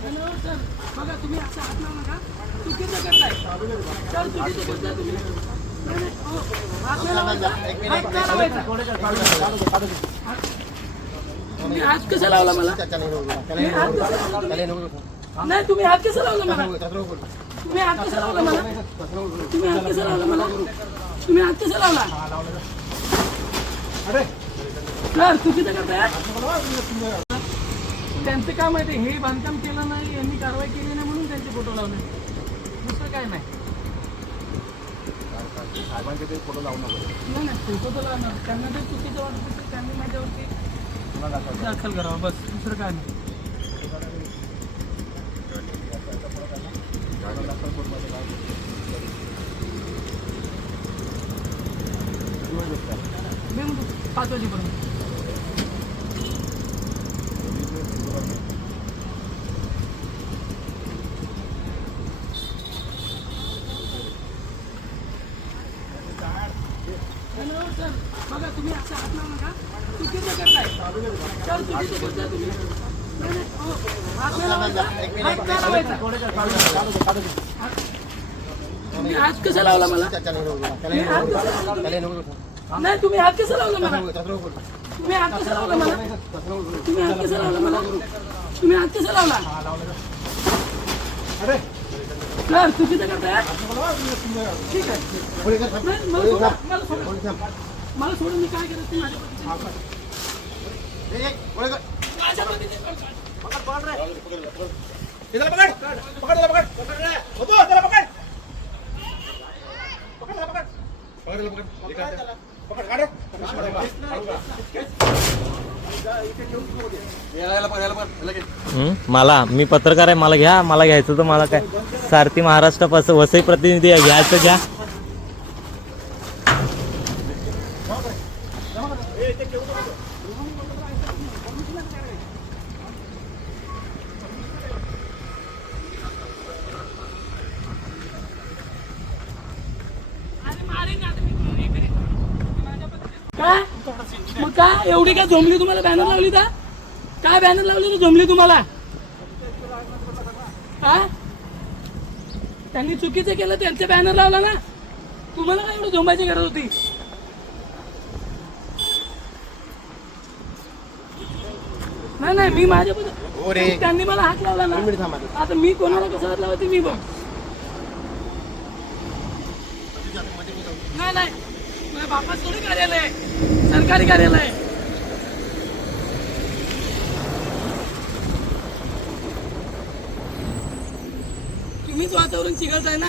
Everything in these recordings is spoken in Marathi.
सर बघा तुम्ही असं हात लावू नका चुकीचं करताय. सर चुकीचं करताय तुम्ही नाही, नाही, हो. हात नाही लावायचा. हात नाही लावायचा. तुम्ही हात कसा लावला मला? तुम्ही हात कसा लावला? नाही तुम्ही हात कसा लावला मला? तुम्ही हात कसा लावला मला? तुम्ही हात कसा लावला मला? तुम्ही हात कसा लावला? सर चुकीचं करताय? त्यांचं काय माहिती हे बांधकाम केलं नाही यांनी कारवाई केली नाही म्हणून त्यांचे फोटो लावले. दुसरं काय नाही. साहेबांचे ते फोटो लावू नको. नाही नाही फोटो तर लावणार. त्यांना जर चुकीचं वाटत असेल त्यांनी माझ्यावरती दाखल करावं. बस दुसरं काय नाही? मी म्हणतो पाच वाजेपर्यंत. सर बघा तुम्ही असं हात लावू नका. चुकीचं करताय. सर चुकीचं करताय तुम्ही. नाही, नाही, हो. हात नाही लावायचा. हात नाही लावायचा. तुम्ही हात कसा लावला मला? तुम्ही हात कसा लावला? नाही तुम्ही हात कसा लावला मला? तुम्ही हात कसा लावला मला? तुम्ही हात कसा लावला मला? तुम्ही हात कसा लावला? अरे! सर चुकीचं करताय ठीक आहे नाही, मला सोडा, मला सोडा. मला सोडून मी काय करत नाही माझ्या पद्धतीने. माझ्या पद्धतीने करतो. मला मी पत्रकार आहे मला घ्या मला घ्यायचं तर मला काय? सारथी महाराष्ट्र वसई प्रतिनिधी आहे, घ्यायचं घ्या अरे मारेन आता मी तुम्हाला, हे करेन. माझ्या पद्धतीने. काय? एवढी काय झोंबली तुम्हाला? बॅनर लावली का काय बॅनर लावली तर झोंबली तुम्हाला? हा? त्यांनी चुकीचं केलं त्यांचं बॅनर लावला ना? तुम्हाला काय एवढं झोंबायची गरज होती? नाही नाही मी माझ्या पद्धतीने त्यांनी मला हात लावला ना. आता मी कोणाला कसा हात लावायचे मी बघ. नाही नाही. माझ्या थोडी कार्यालय सरकारी कार्यालय तुम्हीच वातावरण चिघळताय ना?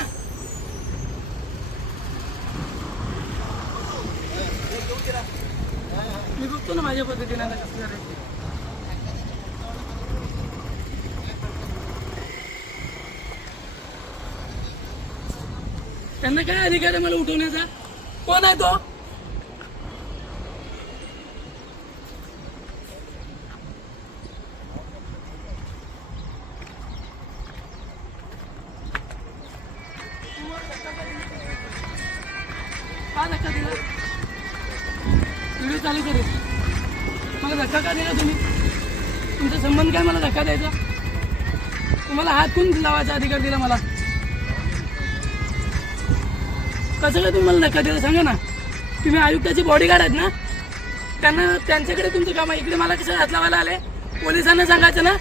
मी बघतो ना माझ्या पद्धतीने आता कसं करायचं. त्यांना काय अधिकार आहे मला उठवण्याचा? कोण आहे तो? का धक्का दिला. व्हिडिओ चालू करेल मला धक्का का दिला तुम्ही? तुमचा संबंध काय मला धक्का द्यायचा? तुम्हाला हात कोण लावायचा अधिकार दिला मला? कसं काय तुम्हाला धक्का दिला? सांगा ना. तुम्ही आयुक्ताचे बॉडीगार्ड आहेत ना? त्यांना त्यांच्याकडे तुमचं काम आहे. इकडे मला कसं हात लावायला आले? पोलिसांना सांगायचं ना?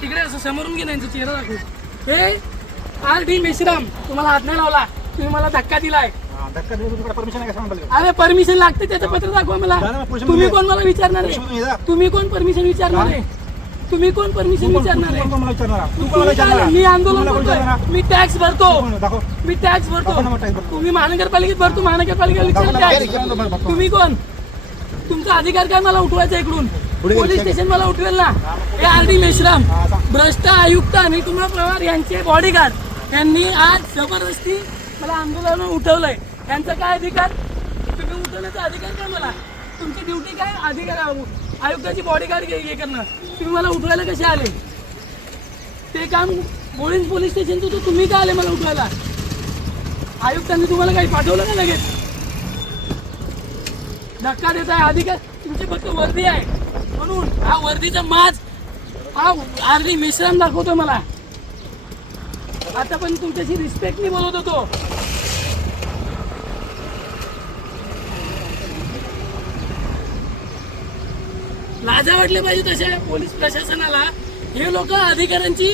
तिकडे असं समोरून घे त्यांचा चेहरा दाखवू हे आर डी मेश्राम तुम्हाला हात नाही लावला. तुम्ही मला धक्का दिलाय. धक्का देऊन तुमच्याकडे परमिशन आहे का सांगा मला अरे परमिशन लागते त्याचं पत्र दाखवा मला. जा ना, पुरुष तुम्ही कोण मला विचारणार जा. आहे तुम्ही कोण परमिशन विचारणार आहे? तुम्ही कोण परमिशन तू विचारणार तू आहे? मला विचारणार? तू काय मी आंदोलन करतोय? मी टॅक्स भरतो. तू कोण? दाखव. मी टॅक्स भरतो. tax. तुम्ही महानगरपालिकेत भरतो. महानगरपालिकेला दाखव विचार ना, घे. तुम्ही कोण? तुमचा अधिकार काय मला उठवायचा इकडून? पुढे पोलीस. स्टेशन मला उठवेल ना? हे आर डी मेश्राम भ्रष्ट आयुक्त आणि कुमार पवार यांचे बॉडीगार्ड यांनी आज जबरदस्ती मला आंदोलन उठवलंय. यांचा काय अधिकार? तुम्ही उठवण्याचा अधिकार काय मला? तुमची ड्युटी काय? अधिकार आयुक्ताची बॉडीगार्ड हे करणं. तुम्ही मला उठवायला कसे आले? ते काम बोळीन पोलीस स्टेशनचं तर तुम्ही काय आले मला उठवायला? आयुक्तांनी तुम्हाला काही पाठवलं का लगेच? धक्का देत आहे अधिकार. तुमची फक्त वर्दी आहे. म्हणून हा वर्दीचा माज हा आर मिश्रण मिश्राम दाखवतो मला. आता पण तुमच्याशी रिस्पेक्टनी बोलत होतो. लाजा वाटले पाहिजे तसे पोलीस प्रशासनाला. हे लोक अधिकाऱ्यांची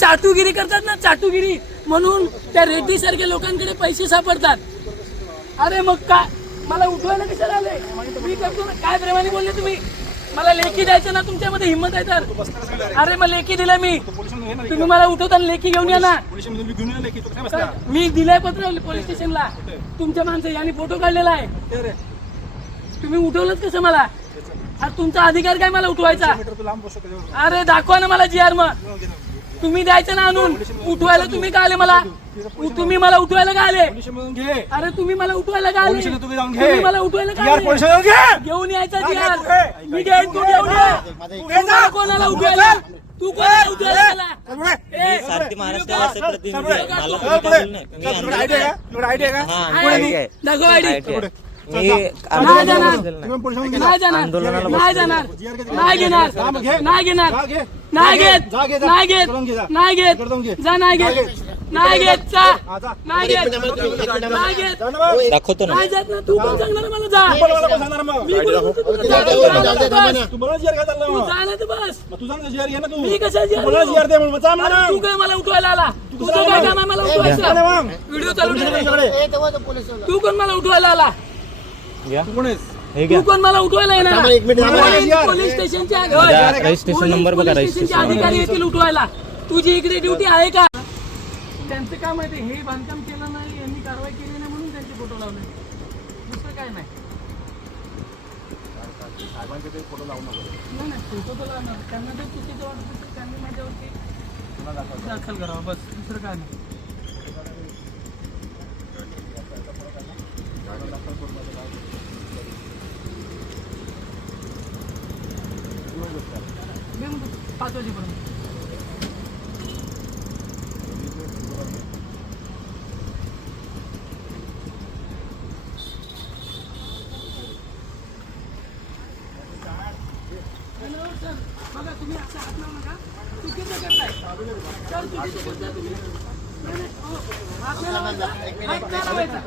चाटुगिरी करतात ना चाटुगिरी. म्हणून त्या रेड्डी सारख्या लोकांकडे पैसे सापडतात. अरे मग काय मला उठवायला कशाला आले? मी करतो ना. काय प्रेमाने बोलले तुम्ही? मला लेखी द्यायचं ना तुमच्यामध्ये हिंमत आहे तर. अरे मग लेखी दिलं मी. तुम्ही मला उठवताना लेखी घेऊन या ना. मी दिलंय पत्र पोलीस स्टेशनला. तुमच्या माणसं यांनी फोटो काढलेला आहे. तुम्ही उठवलंच कसं मला? अरे तुमचा अधिकार काय मला उठवायचा? अरे दाखवा ना मला जी आर मग. तुम्ही द्यायचं ना आणून? उठवायला तुम्ही का आले मला? तुम्ही मला उठवायला का आले? अरे तुम्ही मला उठवायला का आले? तुम्ही मला उठवायला का यार आले? घेऊन यायचा हा. मी घेईन तू घेऊन कोणाला उठवायला? तू कोणाला उठवायला नाही. जाणार. नाही. जाणार. नाही जाणार. नाही. घेणार. नाही घेणार. नाही घेत जा घे, जा. नाही घेत इकडून घे, जा. नाही घेत इकडून घे. जा नाही घेत घे. नाही घेत जा हा, जा. नाही घेत नाही घेत जा ना मग. दाखवतो ना नाही जात ना तू पण सांगणार मला जा तू पण मला पण सांगणार मग. मी पण म्हणतो तुला जा. तू जा ना बस. तू मला मग. जा ना तर बस मग तू सांग जीआर घे ना तू मी कशा तू मला जीआर दे म्हणून जा म्हणा. अरे तू काय मला उठवायला आला तुझं काय काम आहे मला उठवायचं मग. व्हिडिओ चालू ठेव. तू कोण मला उठवायला आला घ्या तू कोण आहेस? हे तू घ्या कोण मला उठवायला येणार थांबा. पोलीस स्टेशनच्या द्या, रजिस्ट्रेशन नंबर बघा, पोलीस स्टेशनचे रजिस्ट्रेशन अधिकारी येतील उठवायला. तुझी इकडे ड्युटी आहे का? त्यांचं काय माहिती हे बांधकाम केलं नाही यांनी कारवाई केली नाही म्हणून त्यांचे फोटो लावले. दुसरं काय नाही. नाही नाही फोटो तर लावणार. त्यांना जर चुकीचं वाटत असेल त्यांनी माझ्यावरती दाखल करावं. बस दुसरं काय नाही घेऊन जा, पाच वाजेपर्यंत बघा तुम्ही असं हात लावू नका चुकीचं करताय सर चुकीचं करताय तुम्ही नाही, नाही, हो. हात नाही लावायचा. हात नाही लावायचा.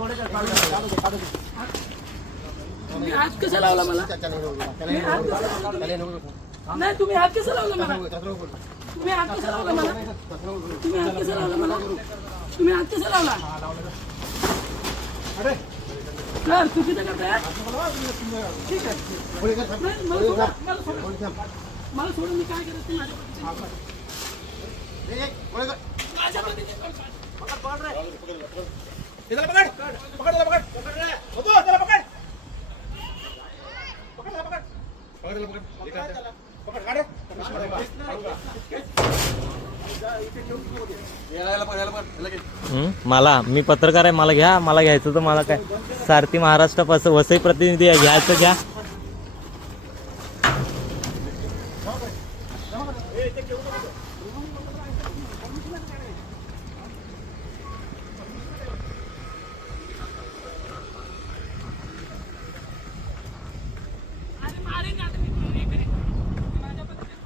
तुम्ही हात कसा लावला मला तुम्ही हात कसा लावला? नाही तुम्ही हात कसा लावला मला? तुम्ही हात कसा लावला मला? तुम्ही हात कसा लावला मला? तुम्ही हात कसा लावला? अरे, सर चुकीचं करताय ठीक आहे. नाही, मला सोडा, मला सोडा. मला सोडून मी काय करत नाही माझ्या पद्धतीने. माझ्या पद्धतीने करतो. हे पकड. मला मी पत्रकार आहे मला घ्या मला घ्यायचं तर मला काय. सारथी महाराष्ट्र वसई प्रतिनिधी आहे घ्यायचं घ्या.